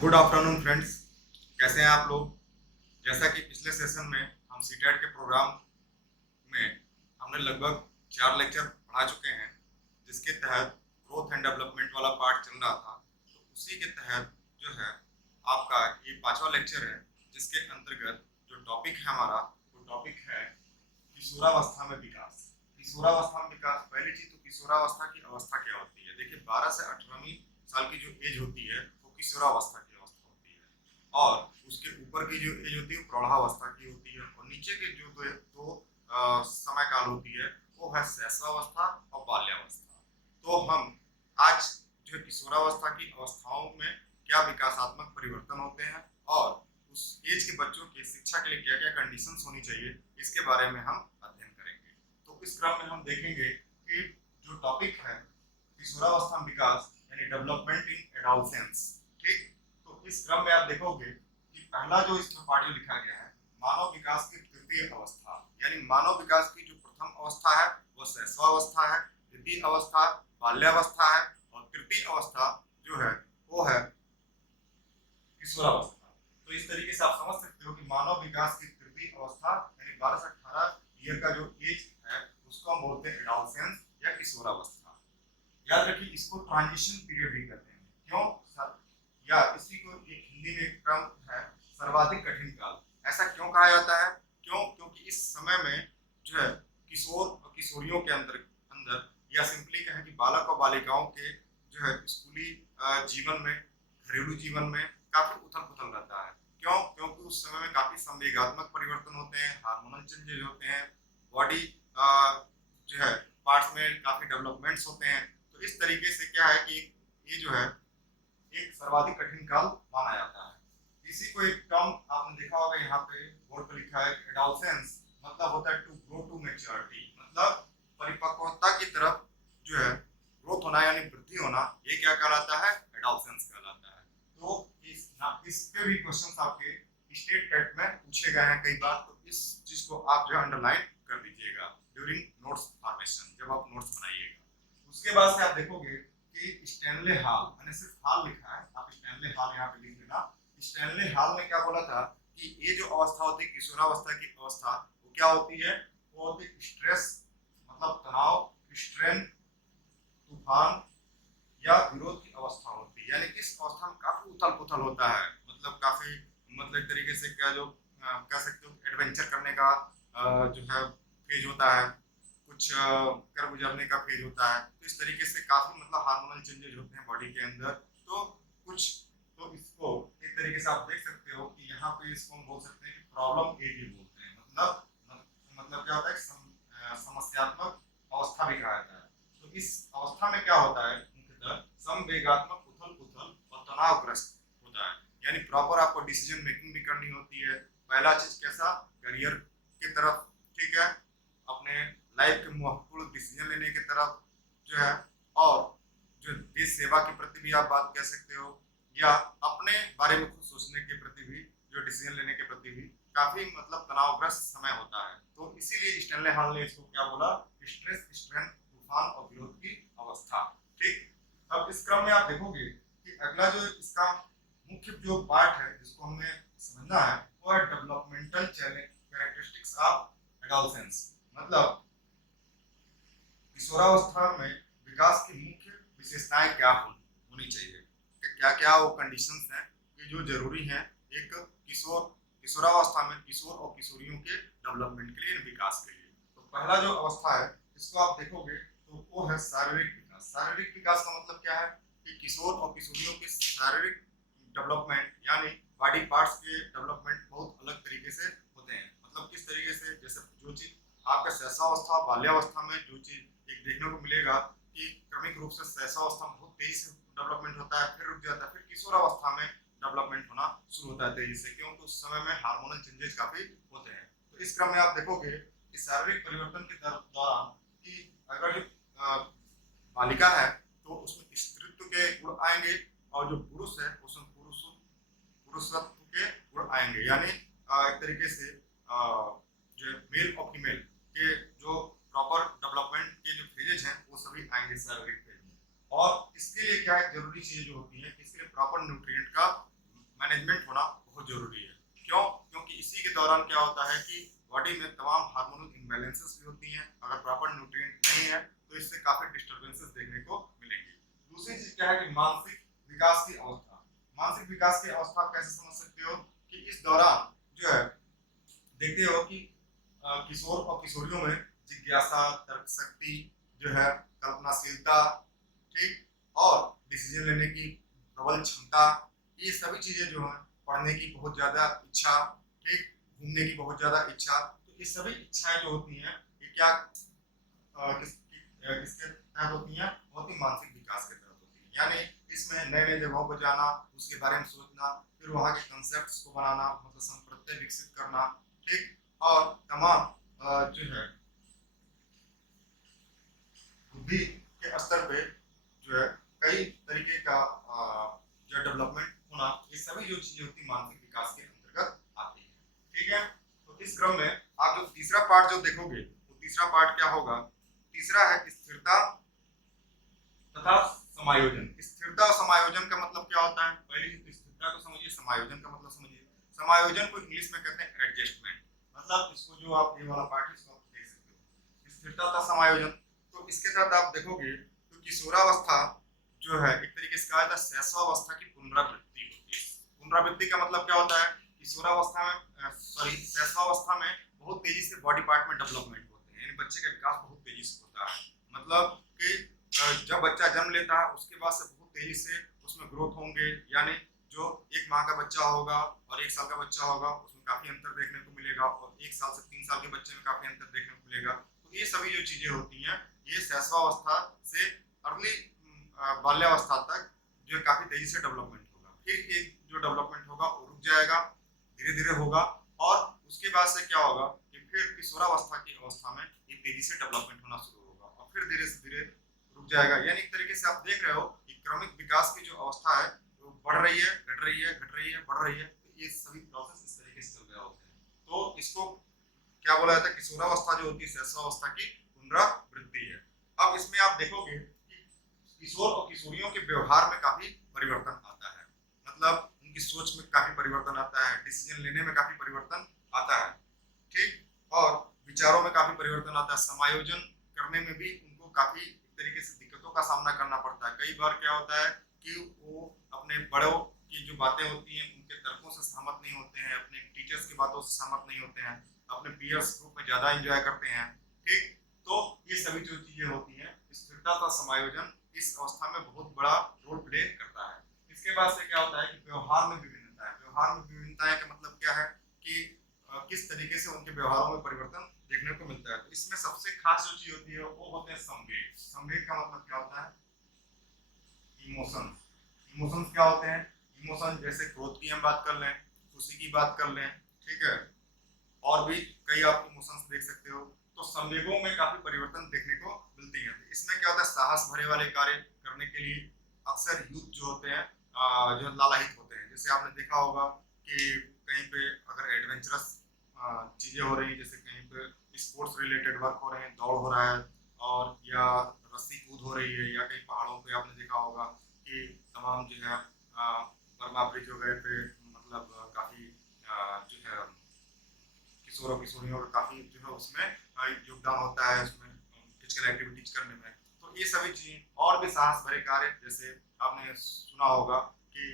Good afternoon friends. कैसे हैं आप लोग। जैसा कि पिछले सेशन में हम सीटेट के प्रोग्राम में हमने लगभग 4 लेक्चर पढ़ा चुके हैं, जिसके तहत ग्रोथ एंड डेवलपमेंट वाला पार्ट चल रहा था। तो उसी के तहत जो है आपका ये 5वां लेक्चर है, जिसके अंतर्गत जो टॉपिक है हमारा, वो टॉपिक है किशोरावस्था में विकास। किशोरावस्था में विकास, पहली चीज तो किशोरावस्था की अवस्था क्या होती है। देखिए 12 से 18वीं साल की जो एज होती है वो किशोरावस्था की अवस्था होती है, और उसके ऊपर की जो एज होती है वो प्रौढ़ावस्था की होती है, और नीचे के जो दो समय काल होती है वो है शैशवावस्था और बाल्यावस्था। तो हम आज जो है किशोरावस्था की अवस्थाओं में क्या विकासात्मक परिवर्तन होते हैं और उस एज के बच्चों की शिक्षा के लिए क्या क्या कंडीशंस होनी चाहिए, इसके बारे में हम अध्ययन करेंगे। तो इस क्रम में हम देखेंगे कि जो टॉपिक है किशोरावस्था में विकास यानी डेवलपमेंट इन एडोलसेंस। ठीक, तो इस क्रम में आप देखोगे कि पहला जो इसमें पार्ट लिखा गया है, मानव विकास की तृतीय अवस्था, यानी मानव विकास की जो प्रथम अवस्था है वो शैशवावस्था है, द्वितीय अवस्था बाल्यावस्था है, और तृतीय अवस्था जो है वो है किशोरावस्था। तो इस तरीके से आप समझ सकते हो कि मानव विकास की तृतीय अवस्था यानी 12 से 18 ईयर का जो एज है उसको हम बोलते हैं एडोलसेंस या किशोरावस्था। याद रखिए इसको ट्रांजिशन पीरियड भी कहते हैं। क्यों सर? या इसी को एक हिंदी में एक टर्म है सर्वाधिक कठिन काल। ऐसा क्यों कहा जाता है? क्यों? क्योंकि इस समय में जो है किशोर और किशोरियों के अंदर अंदर या सिंपली कहें कि बालक और बालिकाओं के जो है स्कूली जीवन में, घरेलू जीवन में काफी उथल पुथल रहता है। क्यों? क्योंकि उस समय में काफी संवेगात्मक परिवर्तन होते हैं, हार्मोनल चेंजेस होते हैं, बॉडी जो है पार्ट्स में काफी डेवलपमेंट्स होते हैं। तो इस तरीके से क्या है कि ये जो है एक सर्वाधिक कठिन काल माना जाता है। इसी को एक टर्म आपने देखा होगा, यहाँ पे बोर्ड पर लिखा है एडोलसेंस, मतलब होता है टू ग्रो टू मैच्योरिटी, मतलब परिपक्वता की तरफ जो है ग्रोथ होना यानी वृद्धि होना, ये क्या कहलाता है? एडोलसेंस कहलाता है। तो इस पे भी क्वेश्चंस आपके स्टेट टेट में पूछे गए हैं कई बार, तो इस चीज को आप जो है अंडरलाइन कर दीजिएगा ड्यूरिंग नोट्स फॉर्मेशन, जब आप नोट्स बनाइएगा। उसके बाद से आप देखोगे कि स्टैनले हॉल, मैंने सिर्फ हॉल लिखा है, आप स्टैनले हॉल यहाँ पे लिख लेना। स्टैनले हॉल ने क्या बोला था कि ये जो अवस्था होती है किशोरावस्था की अवस्था, वो क्या होती है? वो होती है स्ट्रेस, मतलब तनाव, स्ट्रेन, तूफान या विरोध की अवस्था होती है। यानी इस अवस्था में काफी उथल पुथल होता है, मतलब काफी, मतलब एक तरीके से क्या जो कह सकते हो एडवेंचर करने का जो है फेज होता है, कुछ कर गुजरने का फेज होता है। तो इस तरीके से काफी मतलब हार्मोनल चेंजेस होते हैं बॉडी के अंदर। तो कुछ, तो इसको एक तरीके से आप देख सकते हो कि यहाँ पे इसको हम बोल सकते हैं कि प्रॉब्लम एज बोलते हैं, मतलब क्या होता है समस्यात्मक अवस्था भी कहा जाता है। तो इस अवस्था में क्या होता है मुख्यतः संवेगात्मक उथल पुथल और तनावग्रस्त होता है, यानी प्रॉपर आपको डिसीजन मेकिंग भी करनी होती है। पहला चीज कैसा? करियर की तरफ, ठीक है, अपने लाइफ के महत्वपूर्ण डिसीजन लेने की तरफ जो है, और जो देश सेवा के प्रति भी आप बात कह सकते हो, या अपने बारे में खुद सोचने के प्रति भी, जो डिसीजन लेने के प्रति भी काफी मतलब तनावग्रस्त समय होता है। तो इसीलिए स्टैनले हॉल ने इसको क्या बोला? स्ट्रेस, स्ट्रेन, तूफान और विरोध की अवस्था। ठीक, अब इस क्रम में आप देखोगे कि अगला जो इसका मुख्य जो पार्ट है जिसको हमें समझना है वो है developmental challenge characteristics of adolescence, मतलब किशोरावस्था में विकास की मुख्य विशेषताएं क्या होनी चाहिए, कि क्या क्या वो कंडीशंस हैं कि जो जरूरी हैं एक किशोरावस्था में किशोर और किशोरियों के डेवलपमेंट के लिए, विकास के लिए। तो पहला जो अवस्था है इसको आप देखोगे तो वो है शारीरिक विकास। शारीरिक विकास का मतलब क्या है कि किशोर और किशोरियों के शारीरिक डेवलपमेंट यानी बॉडी पार्ट्स के डेवलपमेंट बहुत अलग तरीके से होते हैं। मतलब किस तरीके से? जैसे जो चीज आपका शैशवावस्था बाल्यावस्था में जो चीज एक देखने को मिलेगा कि क्रमिक रूप से शैशवावस्था में बहुत तेजी से डेवलपमेंट होता है, फिर रुक जाता है, फिर किशोरावस्था में डेवलपमेंट होना शुरू होता है तेजी से, क्योंकि उस समय में हार्मोनल चेंजेस काफी होते हैं। तो इस क्रम में आप देखोगे कि शारीरिक परिवर्तन के दौरान कि अगर जो बालिका है तो उसमें स्त्रीत्व के गुण आएंगे, और जो पुरुष है उसमें पुरुषत्व के गुण आएंगे, यानी एक तरीके से जो मेल और फीमेल के जो प्रॉपर डेवलपमेंट के जो फेजेज हैं वो सभी आएंगे शारीरिक फेज में। और इसके लिए क्या है जरूरी चीजें जो होती हैं, इसके लिए प्रॉपर न्यूट्रिएंट का मैनेजमेंट होना बहुत जरूरी है। क्यों? क्योंकि इसी के दौरान क्या होता है कि बॉडी में तमाम हार्मोनल इम्बैलेंसेस भी होती हैं। अगर प्रॉपर न्यूट्रिएंट नहीं है तो इससे काफी डिस्टरबेंसेस देखने को मिलेंगे। दूसरी चीज क्या है कि मानसिक विकास की अवस्था। मानसिक विकास की अवस्था आप कैसे समझ सकते हो कि इस दौरान जो है देखते हो कि किशोर और किशोरियों में जिज्ञासा, तर्क शक्ति जो है, कल्पनाशीलता, ठीक, और डिसीजन लेने की प्रबल क्षमता, ये सभी चीजें जो है, पढ़ने की बहुत ज्यादा इच्छा, ठीक, घूमने की बहुत ज्यादा इच्छा, तो ये सभी इच्छाएं जो होती हैं ये क्या किसके तहत होती हैं? बहुत ही मानसिक विकास के तहत होती हैं। यानी इसमें नए नए जगहों पर जाना, उसके बारे में सोचना, फिर वहाँ के कंसेप्ट को बनाना, मतलब संप्रत्यय विकसित करना, ठीक, और तमाम जो है बुद्धि के स्तर पे जो है कई तरीके का जो डेवलपमेंट होना, ये सभी जो चीजें होती मानसिक विकास के अंतर्गत आती है। ठीक है, तो इस क्रम में आप जो तीसरा पार्ट जो देखोगे, तो तीसरा पार्ट क्या होगा? तीसरा है स्थिरता तथा समायोजन। स्थिरता और समायोजन का मतलब क्या होता है? पहले स्थिरता को समझिए, समायोजन का मतलब समझिए। समायोजन को इंग्लिश में कहते हैं एडजस्टमेंट। मतलब इसको जो आप ये वाला पार्ट है इसको आप देख सकते हो, स्थिरता तथा समायोजन। तो इसके तहत आप देखोगे तो किशोरावस्था जो है एक तरीके से कहा जाता है शैशवावस्था की पुनरावृत्ति होती है। पुनरावृत्ति का मतलब क्या होता है? किशोरावस्था में शैशवावस्था में बहुत तेजी से बॉडी पार्ट में डेवलपमेंट होते हैं, यानी बच्चे का विकास बहुत तेजी से होता है। मतलब कि जब बच्चा जन्म लेता है उसके बाद से बहुत तेजी से उसमें ग्रोथ होंगे। यानी जो एक माह का बच्चा होगा और एक साल का बच्चा होगा उसमें काफी अंतर देखने को मिलेगा, और एक साल से 3 साल के बच्चे में काफी अंतर देखने को मिलेगा। तो ये सभी जो चीजें होती हैं ये शैशवावस्था से अर्ली बाल्यावस्था तक जो है काफी तेजी से डेवलपमेंट होगा। फिर ये जो डेवलपमेंट होगा वो रुक जाएगा, धीरे धीरे होगा, और उसके बाद से क्या होगा कि फिर किशोरावस्था की अवस्था में ये तेजी से डेवलपमेंट होना शुरू होगा और फिर धीरे से धीरे रुक जाएगा। यानी एक तरीके से आप देख रहे हो कि क्रमिक विकास की जो अवस्था है वो बढ़ रही है, घट रही है, घट रही है, बढ़ रही है। तो ये सभी प्रोसेस इस तरीके से चल रहे होते हैं। तो इसको क्या बोला जाता है? किशोरावस्था जो होती है शैशवावस्था की पुनरावृत्ति है। अब इसमें आप देखोगे कि किशोर और किशोरियों के व्यवहार में काफी परिवर्तन आता है। मतलब उनकी सोच में काफी परिवर्तन आता है, डिसीजन लेने में काफी परिवर्तन आता है, ठीक, और विचारों में काफी परिवर्तन आता है। समायोजन करने में भी उनको काफी तरीके से दिक्कतों का सामना करना पड़ता है। कई बार क्या होता है कि वो अपने बड़ों की जो बातें होती हैं उनके तर्कों से सहमत नहीं होते हैं, अपने टीचर्स की बातों से सहमत नहीं होते हैं, अपने पीयर्स ग्रुप में ज्यादा एंजॉय करते हैं, ठीक। तो ये सभी जो चीजें होती हैं, स्थिरता का समायोजन इस अवस्था में बहुत बड़ा रोल प्ले करता है। इसके बाद से क्या होता है कि व्यवहार में विभिन्नता है। व्यवहार में विभिन्नताएं का मतलब क्या है कि किस तरीके से उनके व्यवहारों में परिवर्तन देखने को मिलता है। तो इसमें सबसे खास जो चीज होती है वो होते हैं संवेग। संवेग का मतलब क्या होता है? इमोशन। इमोशंस क्या होते हैं? इमोशन जैसे क्रोध की हम बात कर लें, खुशी की बात कर लें, ठीक है, और भी कई आप इमोशंस देख सकते हो। तो संवेगों में काफी परिवर्तन देखने को मिलती है। इसमें क्या होता है? साहस भरे वाले कार्य करने के लिए अक्सर यूथ जो होते हैं जो लालायित होते हैं। जैसे आपने देखा होगा कि कहीं पे अगर एडवेंचरस चीजें हो रही हैं, जैसे कहीं पे स्पोर्ट्स रिलेटेड वर्क हो रहे हैं, दौड़ हो रहा है, और या रस्सी कूद हो रही है, या कहीं पहाड़ों पे आपने देखा होगा कि तमाम जो है बर्मा ब्रिज वगैरह पे मतलब काफी जो है किशोर और किशोरियों का काफी जो है उसमें योगदान होता है, उसमें फिजिकल एक्टिविटीज करने में। तो ये सभी चीजें और भी साहस भरे कार्य, जैसे आपने सुना होगा कि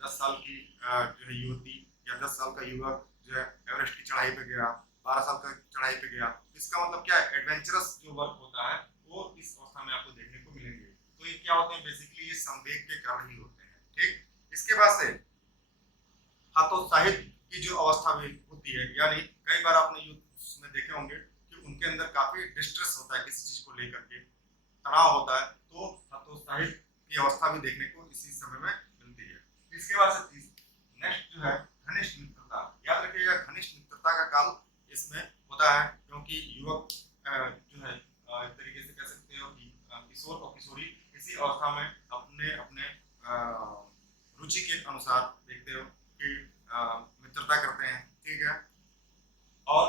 10 साल की जो है युवती या 10 साल का युवक जो है एवरेस्ट की चढ़ाई पे गया, 12 साल का चढ़ाई पे गया। इसका मतलब क्या है? एडवेंचरस जो वर्क होता है वो इस अवस्था में आपको देखने को मिलेंगे। तो ये क्या होते हैं? बेसिकली ये संवेग के कारण ही होते हैं, ठीक। इसके बाद से हतोत्साहित की जो अवस्था भी होती है, यानी कई बार आपने यूथ में देखे होंगे कि उनके अंदर काफी डिस्ट्रेस होता है, किसी चीज को लेकर के तनाव होता है, तो हतोत्साहित की अवस्था भी देखने को इसी समय में मिलती है। इसके बाद से नेक्स्ट जो है घनिष्ठ मित्रता। याद रखिएगा घनिष्ठ मित्रता का काल इसमें होता है, क्योंकि युवक जो है एक तरीके से कह सकते हो कि किशोर और किशोरी इसी अवस्था में अपने अपने रुचि के अनुसार देखते हो कि मित्रता करते हैं, ठीक है। और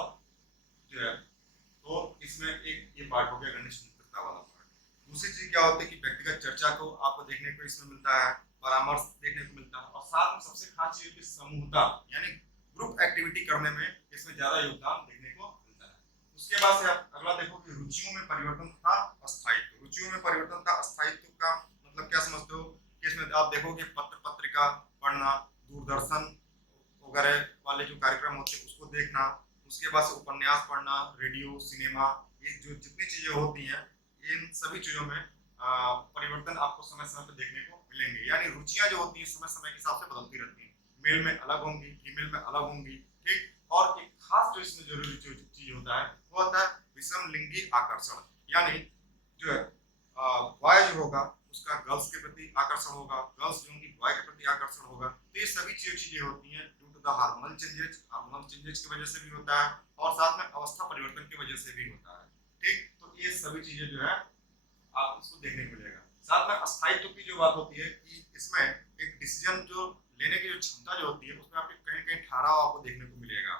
जो है तो इसमें एक ये पार्ट हो गया घनिष्ठ मित्रता वाला पार्ट। दूसरी चीज क्या होती है कि व्यक्तिगत चर्चा को आपको देखने को इसमें मिलता है, परामर्श देखने को मिलता है, और साथ में सबसे खास चीज है समूहता, यानी ग्रुप एक्टिविटी करने में इसमें ज्यादा योगदान देखने को मिलता है। उसके बाद से आप अगला देखो कि रुचियों में परिवर्तन तथा अस्थायित्व। रुचियों में परिवर्तन तथा अस्थायित्व का मतलब क्या समझते हो कि इसमें आप देखोगे पत्र पत्रिका पढ़ना, दूरदर्शन वगैरह वाले जो कार्यक्रम होते हैं उसको देखना, उसके बाद से उपन्यास पढ़ना, रेडियो, सिनेमा, ये जो जितनी चीजें होती हैं इन सभी चीजों में परिवर्तन आपको समय समय पर देखने को मिलेंगे। यानी रुचियां जो होती हैं समय समय के हिसाब से बदलती रहती हैं, मेल में अलग होंगी, फीमेल में अलग होंगी, ठीक। और एक खास जो इसमें जरूरी चीज होता है वो होता है विषम लिंगी आकर्षण, यानी जो है बॉय जो होगा उसका गर्ल्स के प्रति आकर्षण होगा, गर्ल्स जो होंगी बॉय के प्रति आकर्षण होगा। तो ये सभी चीजें होती हैं due to the hormonal changes की वजह से भी होता है और साथ में अवस्था परिवर्तन की वजह से भी होता है, ठीक। तो ये सभी चीजें जो है आप इसको देखने को मिलेगा। साथ में अस्थायित्व की जो बात होती है कि इसमें एक डिसीजन जो लेने की जो क्षमता जो होती है उसमें आपको कहीं कहीं ठहराव आपको देखने को मिलेगा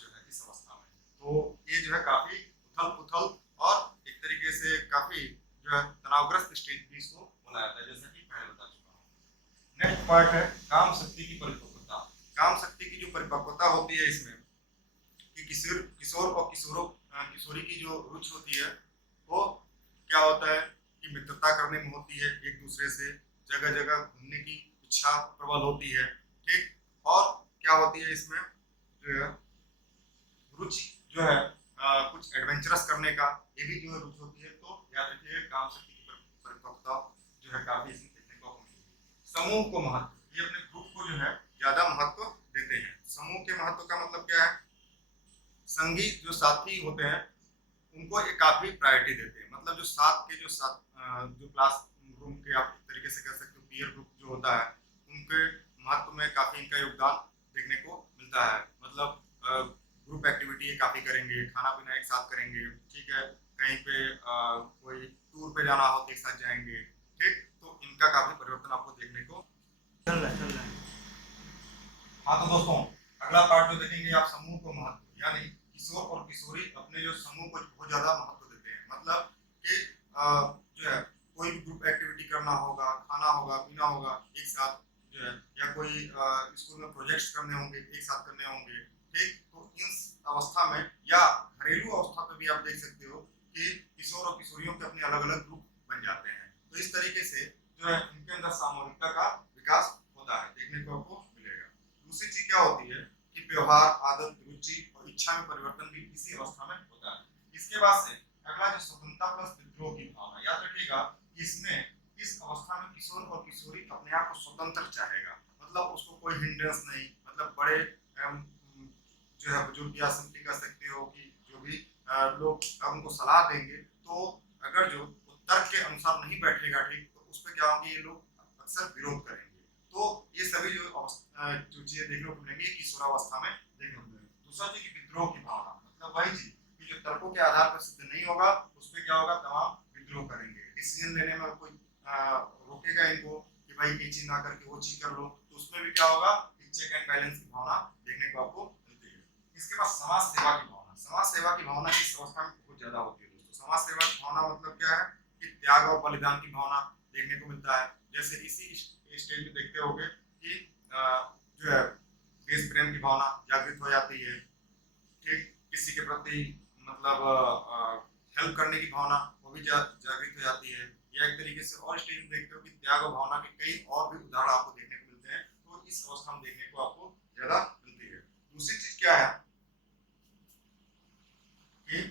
जो है इस अवस्था में। तो ये जो है काफी उथल पुथल और एक तरीके से काफी जो है तनावग्रस्त स्टेज भी इसको बोला जाता है, जैसा कि पहले बता चुका हूँ। नेक्स्ट पार्ट है काम शक्ति की परिपक्वता। काम शक्ति की जो परिपक्वता होती है इसमें कि किशोर और किशोरी की जो रुचि होती है वो क्या होता है कि मित्रता करने में होती है, एक दूसरे से जगह जगह घूमने की इच्छा प्रबल होती है, ठीक। और क्या होती है इसमें जो है रुचि जो है कुछ एडवेंचरस करने का ये भी जो है रुचि होती है। तो याद रखिए काम शक्ति की परिपक्वता जो है काफी इसमें देखने को मिलेगी। समूह को महत्व, ये अपने ग्रुप को जो है ज्यादा महत्व देते हैं। समूह के महत्व का मतलब क्या है, संगी जो साथी होते हैं उनको एक काफी प्रायोरिटी देते हैं, मतलब जो साथ के जो क्लास रूम के आप एक तरीके से कह सकते हो पीयर ग्रुप जो होता है उनके महत्व में काफी इनका योगदान देखने को मिलता है। मतलब ग्रुप एक्टिविटी काफी करेंगे, खाना पीना एक साथ करेंगे, ठीक है, कहीं पे कोई टूर पे जाना हो तो एक साथ जाएंगे, ठीक। तो इनका काफी परिवर्तन आपको देखने को चल रहा है। हाँ तो दोस्तों अगला पार्ट जो देखेंगे आप समूह को महत्व, यानी किशोर और किशोरी अपने जो समूह को बहुत ज्यादा महत्व देते हैं। मतलब कि जो है कोई भी ग्रुप एक्टिविटी करना होगा, खाना होगा, पीना होगा एक साथ जो है, या कोई स्कूल में प्रोजेक्ट्स करने होंगे एक साथ करने होंगे, ठीक। तो इस अवस्था में या घरेलू अवस्था पे भी आप देख सकते हो कि किशोर और किशोरियों के अपने अलग अलग ग्रुप बन जाते हैं। तो इस तरीके से जो है इनके अंदर सामूहिकता का विकास होता है, देखने को आपको मिलेगा। दूसरी चीज क्या होती है कि व्यवहार, आदत, रुचि और इच्छा में परिवर्तन भी इसी अवस्था में होता है। इसके बाद से अगला जो स्वतंत्रता प्लस विद्रोह की भावना, याद रखिएगा इसमें इस अवस्था में किशोर और किशोरी अपने आप को स्वतंत्र चाहेगा, मतलब उसको कोई हिंड्रेंस नहीं, मतलब बड़े जो है बुजुर्ग या समझी कह सकते हो कि जो भी लोग उनको सलाह देंगे तो अगर जो तर्क के अनुसार नहीं बैठेगा, ठीक, तो उस पर क्या होंगे ये लोग अक्सर विरोध करेंगे। तो ये सभी जो चीजें देखने को मिलेंगी किशोरावस्था में देखने को मिलेंगी। दूसरा चीज विद्रोह की भावना, मतलब वही चीज कि जो तर्कों के आधार पर सिद्ध नहीं होगा उस पर क्या होगा तमाम विद्रोह करेंगे। डिसीजन लेने में कोई रोकेगा इनको कि भाई ये चीज ना करके वो चीज कर लो, तो उसमें भी क्या होगा चेक एंड बैलेंस की भावना देखने को आपको मिलती है। इसके बाद समाज सेवा की भावना, समाज सेवा की भावना इस अवस्था में बहुत ज्यादा होती है दोस्तों। समाज सेवा की भावना मतलब क्या है कि त्याग और बलिदान की भावना देखने को मिलता है। जैसे इसी स्टेज में देखते होंगे कि जो है देश प्रेम की भावना जागृत हो जाती है, ठीक, किसी के प्रति मतलब हेल्प करने की भावना वो भी जागृत हो जाती है। या एक तरीके से और स्टेज में देखते हो कि त्याग और भावना के कई और भी उदाहरण आपको देखने को मिलते हैं। तो इस अवस्था में देखने को आपको ज्यादा मिलती है। दूसरी चीज क्या है कि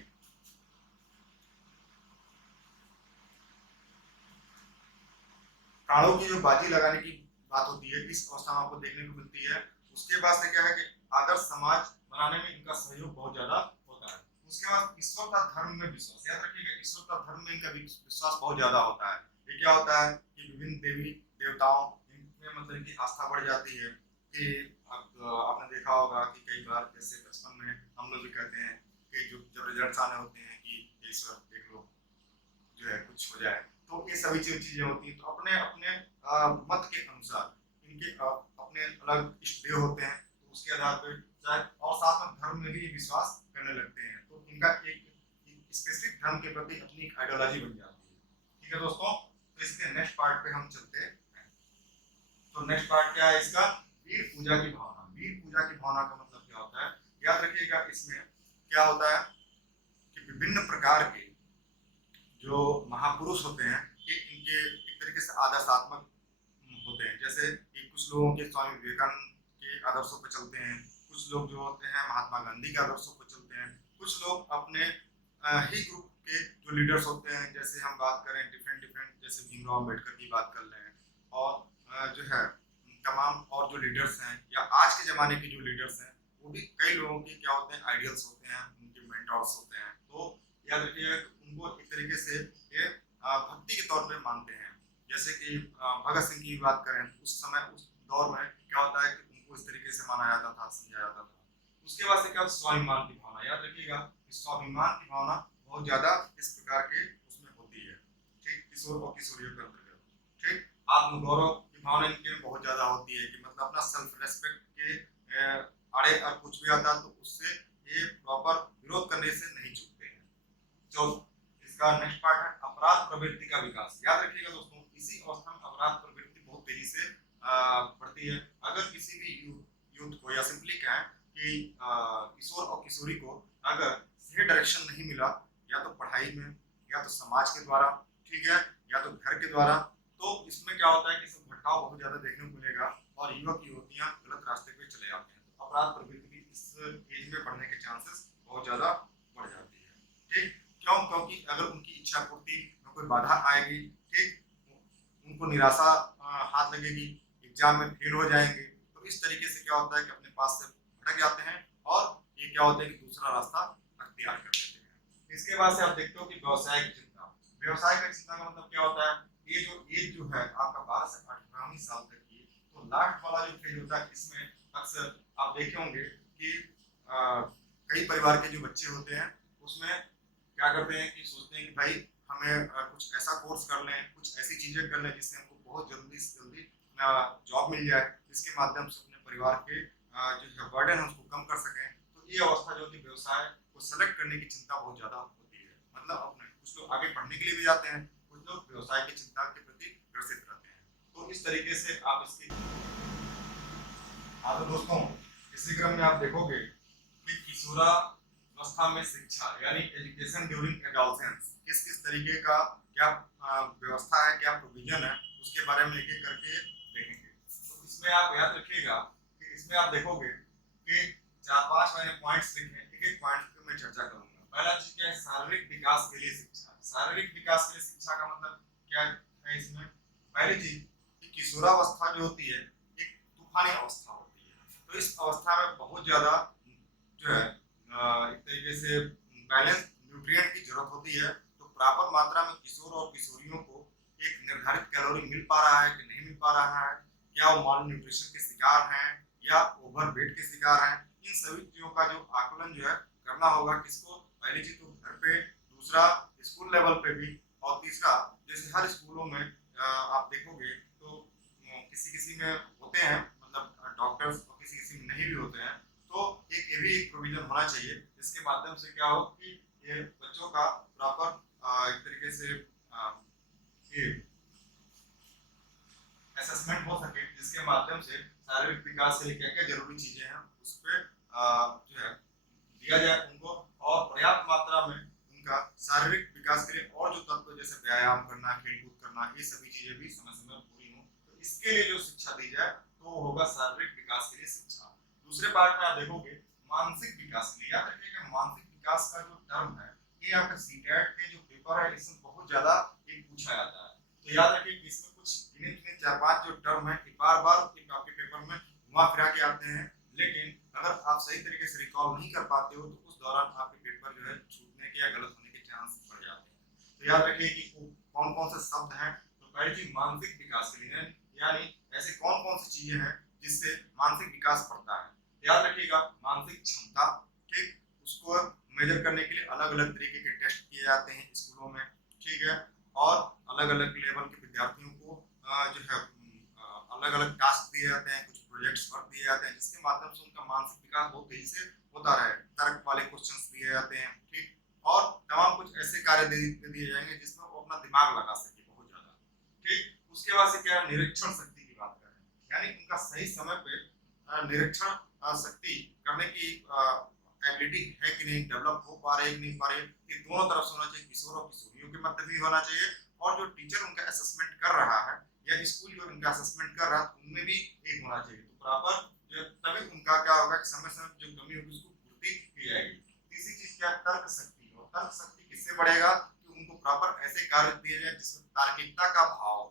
प्राणों की जो बाजी लगाने की बात होती है इस अवस्था में आपको देखने को मिलती है। उसके बाद से क्या है कि आदर्श समाज बनाने में इनका सहयोग बहुत ज्यादा होता है। उसके बाद ईश्वर का धर्म में विश्वास, याद रखिएगा ईश्वर का धर्म में इनका विश्वास बहुत ज्यादा होता है। ये क्या होता है कि विभिन्न देवी देवताओं इनमें मतलब इनकी आस्था बढ़ जाती है कि आपने देखा होगा कि कई बार जैसे बचपन में हम लोग भी कहते हैं कि जो जब रिजल्ट आने होते हैं कि ईश्वर देख लो जो है कुछ हो जाए, तो ये सभी चीजें होती हैं। तो अपने अपने मत के अनुसार इनके अपने अलग इष्ट देव होते हैं, तो उसके आधार पर चाहे और साथ में धर्म में भी विश्वास करने लगते हैं। तो इनका एक स्पेसिफिक धर्म के प्रति अपनी एक आइडियोलॉजी बन जाती है। ठीक है दोस्तों, तो इसके नेक्स्ट पार्ट पे हम चलते हैं। तो नेक्स्ट पार्ट क्या क्या है इसका, वीर पूजा की भावना। वीर पूजा की भावना का मतलब क्या होता है, याद रखिएगा इसमें क्या होता है कि विभिन्न प्रकार के जो महापुरुष होते हैं ये इनके एक तरीके से आदर्शात्मक होते हैं। जैसे कि कुछ लोगों के स्वामी विवेकानंद के आदर्शों पर चलते हैं, कुछ लोग जो होते हैं महात्मा गांधी के आदर्शों पर चलते हैं, कुछ लोग अपने ही ग्रुप के जो लीडर्स होते हैं, जैसे हम बात करें डिफरेंट डिफरेंट, जैसे भीमराव अम्बेडकर की बात कर लें, और जो है तमाम और जो लीडर्स हैं या आज के ज़माने के जो लीडर्स हैं वो भी कई लोगों के क्या होते हैं, आइडियल्स होते हैं, उनके मेंटर्स होते हैं। तो याद रखिएगा उनको एक तरीके से ये भक्ति के तौर पे मानते हैं। जैसे कि भगत सिंह की बात करें, उस समय उस दौर में क्या होता है कि उनको इस तरीके से माना जाता था, समझा जाता था। उसके बाद से क्या स्वाभिमान की भावना, याद रखिएगा स्वाभिमान की भावना बहुत ज्यादा इस प्रकार के उसमें होती है, ठीक, किशोर और किशोरियों के अंतर्गत, ठीक। आत्मगौरव की भावना इनके में बहुत ज्यादा होती है कि मतलब अपना सेल्फ रेस्पेक्ट के आड़े और कुछ भी आता तो उससे ये प्रॉपर विरोध करने से नहीं चूकते हैं। जो इसका नेक्स्ट पार्ट है अपराध प्रवृत्ति का विकास। याद रखिएगा दोस्तों, इसी अवस्था में अपराध प्रवृत्ति बहुत तेजी से बढ़ती है। अगर किसी भी यूथ को या सिंपली कहें कि किशोर और किशोरी को अगर सही डायरेक्शन नहीं मिला, या तो पढ़ाई में, या तो समाज के द्वारा, ठीक है, या तो घर के द्वारा, तो इसमें क्या होता है कि सब भटकाव बहुत ज्यादा देखने को मिलेगा और युवक युवतियां गलत रास्ते पे चले जाते हैं। तो अपराध प्रवृत्ति भी इस एज में बढ़ने के चांसेस बहुत ज्यादा बढ़ जाती है, ठीक। क्यों? क्योंकि अगर उनकी इच्छा पूर्ति में कोई बाधा आएगी, ठीक, उनको निराशा हाथ लगेगी, एग्जाम में फेल हो जाएंगे, तो इस तरीके से क्या होता है कि अपने पास से भटक जाते हैं और ये क्या होता है कि दूसरा रास्ता अख्तियार कर लेते हैं। इसके बाद से आप देखते हो कि व्यवसायिक चिंता। व्यवसायिक चिंता का मतलब क्या होता है, ये जो एज जो है आपका 12 से 18 साल तक की, तो लास्ट वाला जो फेज होता है इसमें अक्सर आप देखे होंगे कि कई परिवार के जो बच्चे होते हैं उसमें क्या करते हैं कि सोचते हैं कि भाई हमें कुछ ऐसा कोर्स कर लें, कुछ ऐसी चीजें कर लें जिससे हमको बहुत जल्दी से जल्दी जॉब मिल जाए, जिसके माध्यम से अपने परिवार के जो है बर्डन है उसको कम कर सकें। तो ये अवस्था जो होती है व्यवसाय को सेलेक्ट करने की चिंता बहुत ज्यादा होती है। मतलब अपने कुछ लोग आगे पढ़ने के लिए भी जाते हैं, कुछ लोग व्यवसाय की चिंता के प्रति ग्रसित रहते हैं। तो इस तरीके से आप इसकी तो दोस्तों इसी क्रम में आप देखोगे कि किशोरावस्था में शिक्षा यानी एजुकेशन ड्यूरिंग एडोलसेंस किस किस तरीके का क्या व्यवस्था है, क्या प्रोविजन है, उसके बारे में एक एक करके देखेंगे। तो इसमें आप याद रखिएगा कि इसमें आप देखोगे कि 4-5 मैंने पॉइंट्स लिखे, एक एक पॉइंट पे मैं चर्चा करूंगा। पहला चीज क्या है, शारीरिक विकास के लिए शिक्षा। शारीरिक विकास के लिए शिक्षा का मतलब क्या है, इसमें पहली चीज कि किशोरावस्था जो होती है एक तूफानी अवस्था होती है। तो इस अवस्था में बहुत ज्यादा जो है एक तरीके से बैलेंस न्यूट्रिएंट की जरूरत होती है। तो प्रॉपर मात्रा में किशोर और किशोरियों को एक निर्धारित कैलोरी मिल पा रहा है कि नहीं मिल पा रहा है, क्या वो माल न्यूट्रिशन के शिकार हैं या ओवरवेट के शिकार हैं, इन सभी चीजों का जो आकलन जो है करना होगा किसको, पहली चीज तो घर पे, दूसरा स्कूल लेवल पे भी, और तीसरा जैसे हर स्कूलों में आप देखोगे तो किसी किसी में होते हैं मतलब डॉक्टर्स और किसी किसी में नहीं भी होते हैं। तो एक ये भी एक प्रोविजन होना चाहिए जिसके माध्यम से क्या हो कि ये बच्चों का प्रॉपर एक तरीके से ये असेसमेंट हो सके, जिसके माध्यम से शारीरिक विकास के लिए क्या क्या जरूरी चीजें हैं उस पर जो है दिया जाए उनको, और पर्याप्त मात्रा में उनका शारीरिक विकास के लिए और जो तत्व जैसे व्यायाम करना, खेलकूद करना, ये सभी चीजें भी समय समय पूरी हो। तो इसके लिए जो शिक्षा दी जाए तो वो होगा शारीरिक विकास के लिए शिक्षा। दूसरे पार्ट में आप देखोगे मानसिक विकास के लिए। याद रखिएगा मानसिक विकास का जो टर्म है ये आपका सीटेट के जो पेपर है इसमें बहुत ज्यादा एक पूछा जाता है। तो याद रखिए कि इसमें कुछ गिने चुने 4-5 जो टर्म है बार बार आपके पेपर में घुमा फिरा के आते हैं, लेकिन अगर आप सही तरीके से रिकॉल नहीं कर पाते हो तो उस दौरान आपके पेपर जो है छूटने के या गलत होने के चांस बढ़ जाते हैं। तो याद रखिए कि कौन कौन से शब्द हैं। तो पहली चीज मानसिक विकास के लिए यानी ऐसे कौन कौन सी चीजें हैं जिससे मानसिक विकास बढ़ता है। याद रखिएगा मानसिक क्षमता, ठीक, उसको मेजर करने के लिए अलग अलग तरीके के टेस्ट किए जाते हैं स्कूलों में, ठीक है, और अलग अलग लेवल के विद्यार्थियों को जो है अलग अलग टास्क दिए जाते हैं, कुछ प्रोजेक्ट्स वर्क दिए जाते हैं जिसके माध्यम से उनका मानसिक विकास बहुत तेजी से होता रहे। तर्क वाले क्वेश्चंस दिए जाते हैं, ठीक, और तमाम कुछ ऐसे कार्य दे दिए जाएंगे जिसमें वो अपना दिमाग लगा सके बहुत ज्यादा, ठीक। उसके बाद से क्या निरीक्षण शक्ति की बात करें यानी उनका सही समय पे निरीक्षण शक्ति करने की एबिलिटी है कि नहीं, डेवलप हो पा रही है कि नहीं पा रही है, ये दोनों तरफ से होना चाहिए, किशोर और किशोरियों के मध्य भी होना चाहिए, और जो टीचर उनका असेसमेंट कर रहा है या स्कूल जो उनका असेसमेंट कर रहा है उनमें भी एक होना चाहिए। तो बराबर जो तभी उनका क्या होगा कि समय समय जो कमी होगी उसको पूर्ति की जाएगी। तीसरी चीज क्या, तर्क शक्ति, और तर्क शक्ति किससे बढ़ेगा कि उनको प्रॉपर ऐसे कार्य दिए जाए जिसमें तार्किकता का भाव हो,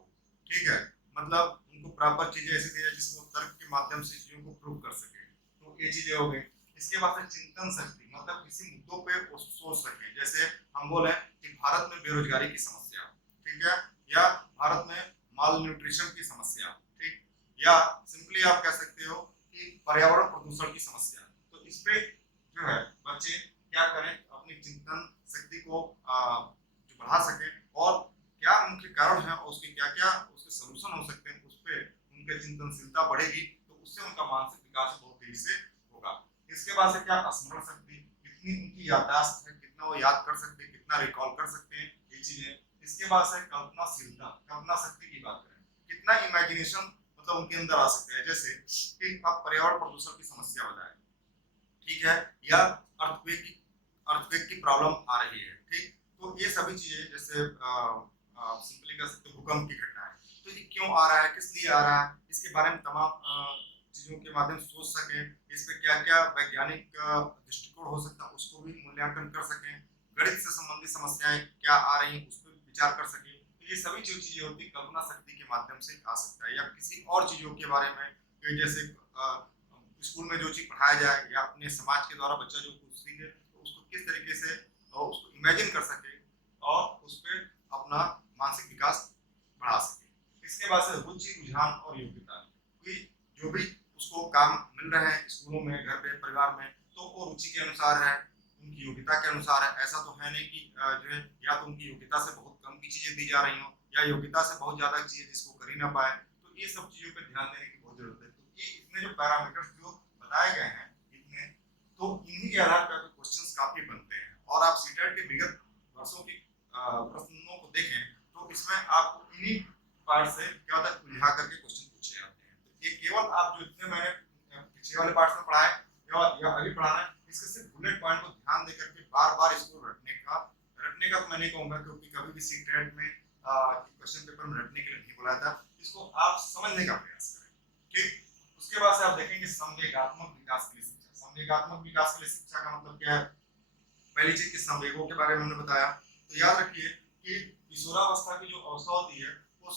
ठीक है, मतलब उनको प्रॉपर चीजें ऐसे दी जाए जिसमें वो तर्क के माध्यम से चीजों को प्रूव कर सके। तो ये चीजें हो गई। इसके बाद से चिंतन शक्ति, मतलब किसी मुद्दों पे वो सोच सके, जैसे हम बोले कि भारत में बेरोजगारी की समस्या, ठीक है, या भारत में माल न्यूट्रिशन की समस्या, ठीक, या सिंपली आप कह सकते हो कि पर्यावरण प्रदूषण की समस्या। तो इस पे जो है बच्चे क्या करें, अपनी चिंतन शक्ति को जो बढ़ा सके, और क्या मुख्य कारण है और उसके क्या क्या उसके सलूशन हो सकते हैं, उस पर उनकी चिंतनशीलता बढ़ेगी, तो उससे उनका मानसिक विकास बहुत तेजी से होगा। इसके बाद से क्या, स्मरण शक्ति, कितनी उनकी याददाश्त है, कितना वो याद कर सकते हैं, कितना रिकॉल कर सकते हैं, ये चीजें। इसके बाद से कल्पनाशीलता, कल्पना शक्ति की बात करें, कितना इमेजिनेशन मतलब उनके अंदर आ सकता है, जैसे कि आप पर्यावरण प्रदूषण की समस्या बताएं, ठीक है, या अर्थक्वेक की प्रॉब्लम आ रही है, ठीक, तो ये सभी चीजें जैसे सिंपली कह सकते भूकंप की घटना है, तो ये क्यों आ रहा है, किस लिए आ रहा है, इसके बारे में तमाम चीजों के माध्यम से सोच सकें, इस पे क्या क्या वैज्ञानिक दृष्टिकोण हो सकता है उसको भी मूल्यांकन कर सकें, गणित से संबंधित समस्याएं क्या आ रही हैं उस पर विचार कर सकें। तो ये सभी जो चीजें होती है कल्पना शक्ति के माध्यम से आ सकता है, या किसी और चीजों के बारे में, जैसे स्कूल में जो चीज पढ़ाया जाए या अपने समाज के द्वारा बच्चा जो कुछ सीखे तो उसको किस तरीके से उसको इमेजिन कर सके और उस पर अपना मानसिक विकास बढ़ा सके। इसके बाद से रुचि, रुझान और योग्यता, कि जो भी उसको काम मिल रहे हैं स्कूलों में, घर पे, परिवार में, तो वो रुचि के अनुसार है, उनकी योग्यता के अनुसार है। ऐसा तो है नहीं कि जो है या तो उनकी योग्यता से बहुत कम की चीजें दी जा रही हो या योग्यता से बहुत ज्यादा चीजें जिसको कर ही ना पाए। तो ये सब चीजों पर ध्यान देने की बहुत जरूरत है। तो ये इतने जो पैरामीटर्स जो बताए गए हैं इतने, तो इन्हीं के आधार पर क्वेश्चंस काफी बनते हैं, और आप सीटेट के विगत वर्षों की प्रश्नों को देखें तो इसमें आपको इन्हीं पार्ट से क्या होता है उलझा करके क्वेश्चन पूछे जाते हैं। तो ये केवल आप जो इतने मैंने पिछले वाले पार्ट में पढ़ाए या अभी पढ़ाना है, इसके सिर्फ बुलेट पॉइंट को ध्यान देकर के बार बार इसको रटने का तो मैं नहीं कहूंगा, क्योंकि कभी भी सीटेट में क्वेश्चन पेपर में रटने के लिए नहीं बुलाया था। इसको आप समझने का प्रयास करें, ठीक। उसके बाद से आप देखेंगे संवेगात्मक विकास के लिए शिक्षा। संवेगात्मक विकास के लिए शिक्षा का मतलब क्या है, पहली चीज कि संवेगों के बारे में हमने बताया। तो याद रखिए कि किशोरावस्था की जो अवस्था होती है वो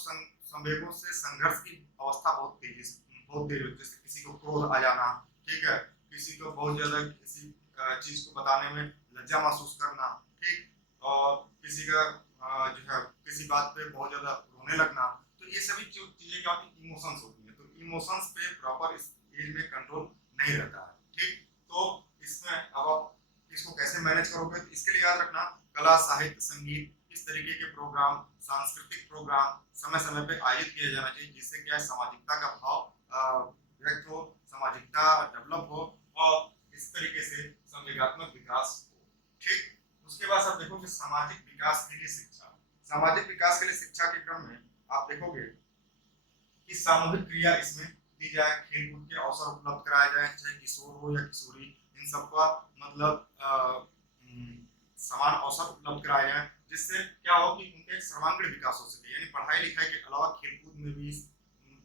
संवेगों से संघर्ष की अवस्था बहुत तेज होती है। जैसे किसी को क्रोध आ जाना, ठीक है, किसी को बहुत ज्यादा किसी चीज को बताने में लज्जा महसूस करना, ठीक, और किसी का जो है किसी बात पे बहुत ज्यादा रोने लगना। तो ये सभी चीजें क्या होती है, इमोशंस होती है। तो इमोशंस पे प्रॉपर इस एज में कंट्रोल नहीं रहता है, ठीक। तो इसमें अब आप इसको कैसे मैनेज करोगे, तो इसके लिए याद रखना कला, साहित्य, संगीत, इस तरीके के प्रोग्राम, सांस्कृतिक प्रोग्राम समय समय पे आयोजित किया जाना चाहिए, जिससे क्या है सामाजिकता का भाव व्यक्त हो, सामाजिकता डेवलप हो, और इस तरीके से संवेगात्मक विकास हो, ठीक। उसके बाद आप देखोगे सामाजिक विकास के लिए शिक्षा। सामाजिक विकास के लिए शिक्षा के क्रम में आप देखोगे कि सामूहिक क्रिया इसमें दी जाए, खेल कूद के अवसर उपलब्ध कराए जाए, चाहे किशोर हो या किशोरी, इन सबका मतलब समान अवसर उपलब्ध कराए जाए, जिससे क्या हो कि उनके एक सर्वांगीण विकास हो सके, यानी पढ़ाई लिखाई के अलावा खेलकूद में भी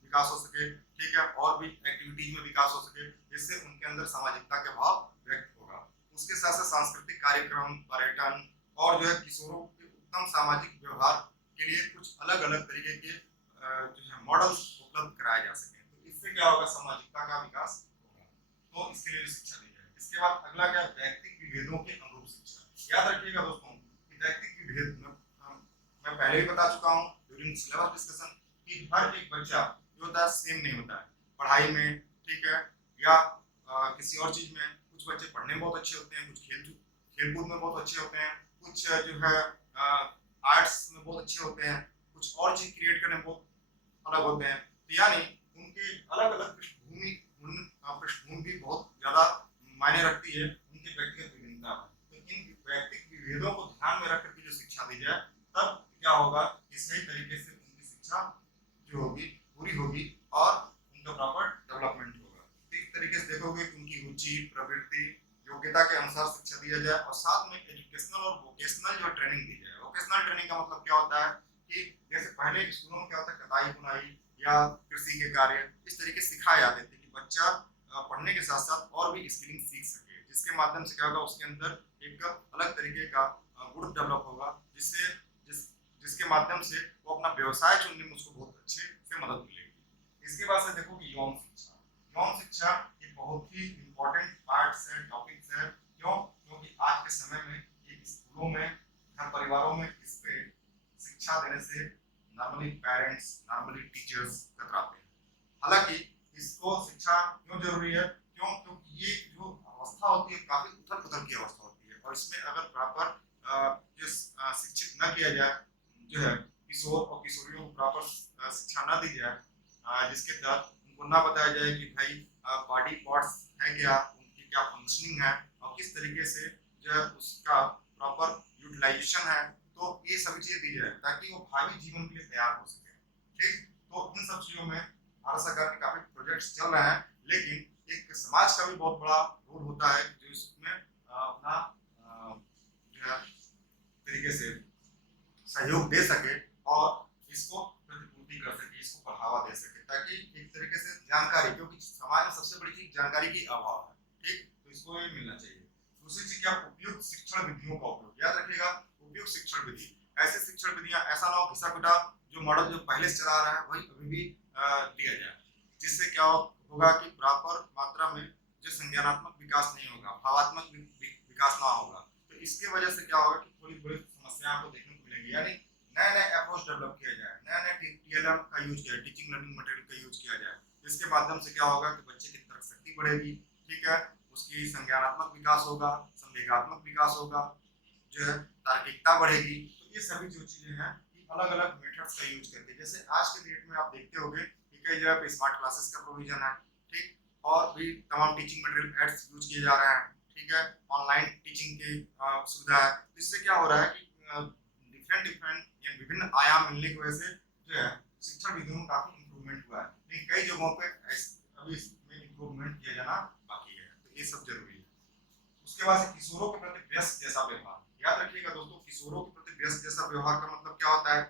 विकास हो सके, ठीक है, और भी एक्टिविटीज में विकास हो सके, जिससे उनके अंदर सामाजिकता के भाव व्यक्त होगा। उसके साथ साथ सांस्कृतिक कार्यक्रम, पर्यटन, और जो है किशोरों के उत्तम सामाजिक व्यवहार के लिए कुछ अलग अलग तरीके के जो है मॉडल्स उपलब्ध कराए जा सके। तो इससे क्या होगा, सामाजिकता का विकास होगा। तो इसके लिए शिक्षा दी जाए। इसके बाद अगला क्या, व्यक्तिगत विभेदों के अनुरूप शिक्षा। याद रखिएगा दोस्तों कि व्यक्तिगत विभेद मैं पहले भी बता चुका हूँ ड्यूरिंग सिलेबस डिस्कशन कि हर एक बच्चा जो होता है सेम नहीं होता है पढ़ाई में, ठीक है, या किसी और चीज में। कुछ बच्चे पढ़ने में बहुत अच्छे होते हैं, कुछ खेलकूद में बहुत अच्छे होते हैं, कुछ जो है आर्ट्स में बहुत अच्छे होते हैं, कुछ और चीज क्रिएट करने में बहुत अलग होते हैं। तो यानी उनकी अलग अलग पृष्ठभूमि भी बहुत ज्यादा मायने रखती है उनके व्यक्तिगत विभिन्नता में। तो इन व्यक्तिगत विभेदों को ध्यान में रख करके जो शिक्षा दी जाए, तब क्या होगा कि सही तरीके से उनकी शिक्षा जो होगी पूरी होगी और उनका रुचि, प्रवृत्ति, योग्यता के अनुसार शिक्षा दिया जाए और साथ में एजुकेशनल और वोकेशनल जो ट्रेनिंग दी जाए। वोकेशनल ट्रेनिंग का मतलब क्या होता है कि जैसे पहले स्कूलों में क्या होता है, कताई बुनाई या कृषि के कार्य इस तरीके से सिखाए जाते थे कि बच्चा पढ़ने के साथ साथ और भी स्किलिंग सीख सके, जिसके माध्यम से क्या होगा, उसके अंदर एक अलग तरीके का गुण डेवलप होगा, जिसके माध्यम से वो अपना व्यवसाय चुनने में उसको बहुत अच्छे से मदद मिलेगी। इसके बाद से देखो कि यौन शिक्षा। यौन शिक्षा एक बहुत ही इम्पोर्टेंट पार्ट्स है, टॉपिक्स है। क्यों? क्योंकि आज के समय में एक स्कूलों में, हर परिवारों में इस पे शिक्षा देने से नॉर्मली पेरेंट्स, नॉर्मली टीचर्स कतराते हैं। हालांकि इसको शिक्षा क्यों जरूरी है? क्योंकि ये जो अवस्था होती है काफी उथल पुथल की अवस्था होती है, और इसमें अगर प्रॉपर शिक्षित न किया जाए, जो है किशोर और किशोरियों को प्रॉपर शिक्षा न दी जाए, जिसके तहत उनको ना बताया जाए कि भाई बॉडी पार्ट्स है क्या, उनकी क्या फंक्शनिंग है और किस तरीके से जो है उसका प्रॉपर यूटिलाइजेशन है, तो ये सभी चीजें दी जाए ताकि वो भावी जीवन के लिए तैयार हो सके। ठीक, तो इन सब चीजों में भारत सरकार के काफी प्रोजेक्ट्स चल रहे हैं, लेकिन एक समाज का भी बहुत बड़ा रोल होता है जो इसमें अपना जो है तरीके से सहयोग दे सके और इसको प्रतिपूर्ति कर सके, इसको बढ़ावा दे सके, ताकि एक तरीके से जानकारी, क्योंकि समाज में सबसे बड़ी चीज जानकारी की अभाव है। ठीक, तो इसको ये मिलना चाहिए। दूसरी चीज क्या, उपयुक्त शिक्षण विधियों का उपयोग। याद रखिएगा, उपयुक्त शिक्षण विधि, ऐसे शिक्षण विधियां, ऐसा ना हो घिसा पिटा जो मॉडल जो पहले से चला रहा है वही अभी भी दिया जाए, जिससे क्या होगा कि प्रॉपर मात्रा में जो संज्ञानात्मक विकास नहीं होगा, भावात्मक विकास ना होगा, तो इसके वजह से क्या होगा कि थोड़ी बड़ी समस्याएं आपको देखने को मिलेंगी। यानी नए नए अप्रोच डेवलप किया जाए, नए नए टीएलएम का यूज किया, टीचिंग लर्निंग मटेरियल का यूज किया जाए, जिसके माध्यम से क्या होगा कि बच्चे की तर्क शक्ति बढ़ेगी, ठीक है, उसकी संज्ञानात्मक विकास होगा, संवेगात्मक विकास होगा, जो है तार्किकता बढ़ेगी। तो ये सभी जो चीजें हैं अलग अलग मेथड्स का यूज करके, जैसे आज के डेट में आप देखते होंगे कि कई जगह पे स्मार्ट क्लासेस का प्रोविजन है, ठीक, और भी तमाम टीचिंग मटेरियल एड्स यूज किए जा रहे हैं, ठीक है, ऑनलाइन टीचिंग की सुविधा है। तो इससे क्या हो रहा है कि डिफरेंट या विभिन्न आयाम मिलने की वजह से जो है शिक्षण विधियों में काफी इंप्रूवमेंट हुआ है, लेकिन कई जगहों पे अभी इसमें इंप्रूवमेंट किया जाना बाकी है, तो ये सब जरूरी है। उसके बाद किशोरों के प्रति व्यस्त जैसा व्यवहार। याद रखिएगा दोस्तों, किशोरों के प्रति व्यस्त जैसा व्यवहार का मतलब क्या होता है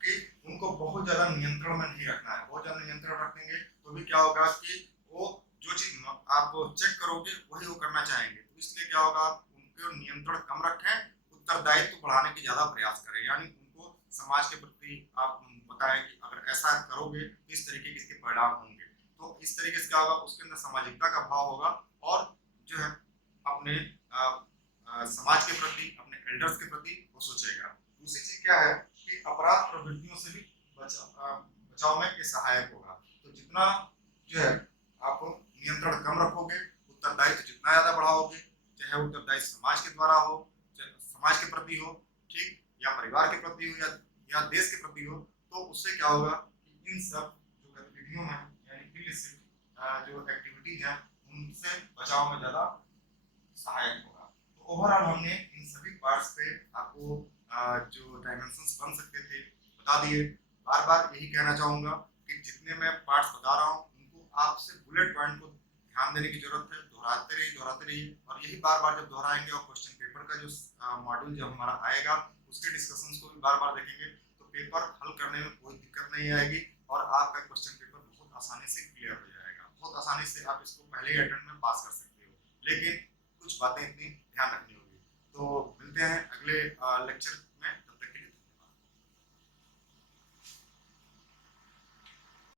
कि उनको बहुत ज्यादा नियंत्रण में नहीं रखना है। बहुत ज्यादा नियंत्रण रखेंगे तो भी क्या होगा कि वो जो चीज आप चेक करोगे वही वो करना चाहेंगे, तो इसलिए क्या होगा, उनको नियंत्रण कम रखें, उत्तरदायित्व बढ़ाने की ज्यादा प्रयास करें। यानी उनको समाज के प्रति आप बताएं कि अगर ऐसा करोगे तो इस तरीके के इसके परिणाम होंगे, तो इस तरीके से क्या होगा, उसके अंदर सामाजिकता का भाव होगा और जो है अपने समाज के प्रति, अपने एल्डर्स के प्रति वो सोचेगा। दूसरी चीज क्या है कि अपराध प्रवृत्तियों से भी बचाव में ये सहायक होगा। तो जितना जो है आप नियंत्रण कम रखोगे, उत्तरदायित्व जितना ज्यादा बढ़ाओगे, चाहे उत्तरदायित्व समाज के द्वारा हो, चाहे समाज के प्रति हो, ठीक, या परिवार के प्रति हो, या देश के प्रति हो, तो उससे क्या होगा कि इन सब जो गतिविधियों में यानी इलिसिट जो एक्टिविटीज हैं उनसे बचाव में ज्यादा सहायक होगा। तो ओवरऑल हमने इन सभी पार्ट्स पे आपको जो डायमेंशंस बन सकते थे बता दिए। बार बार यही कहना चाहूंगा कि जितने मैं पार्ट्स बता रहा हूँ उनको आपसे बुलेट पॉइंट को ध्यान देने की जरूरत है, दोहराते रहिए, और यही बार बार जब दोहराएंगे और क्वेश्चन पेपर का जो मॉड्यूल जब हमारा आएगा उसके डिस्कशंस को भी बार बार देखेंगे, तो पेपर हल करने में कोई दिक्कत नहीं आएगी और आपका क्वेश्चन पेपर बहुत आसानी से क्लियर हो जाएगा। बहुत आसानी से आप इसको पहले ही अटेम्प्ट में पास कर सकते हो, लेकिन कुछ बातें इतनी ध्यान रखनी होगी। तो मिलते हैं अगले लेक्चर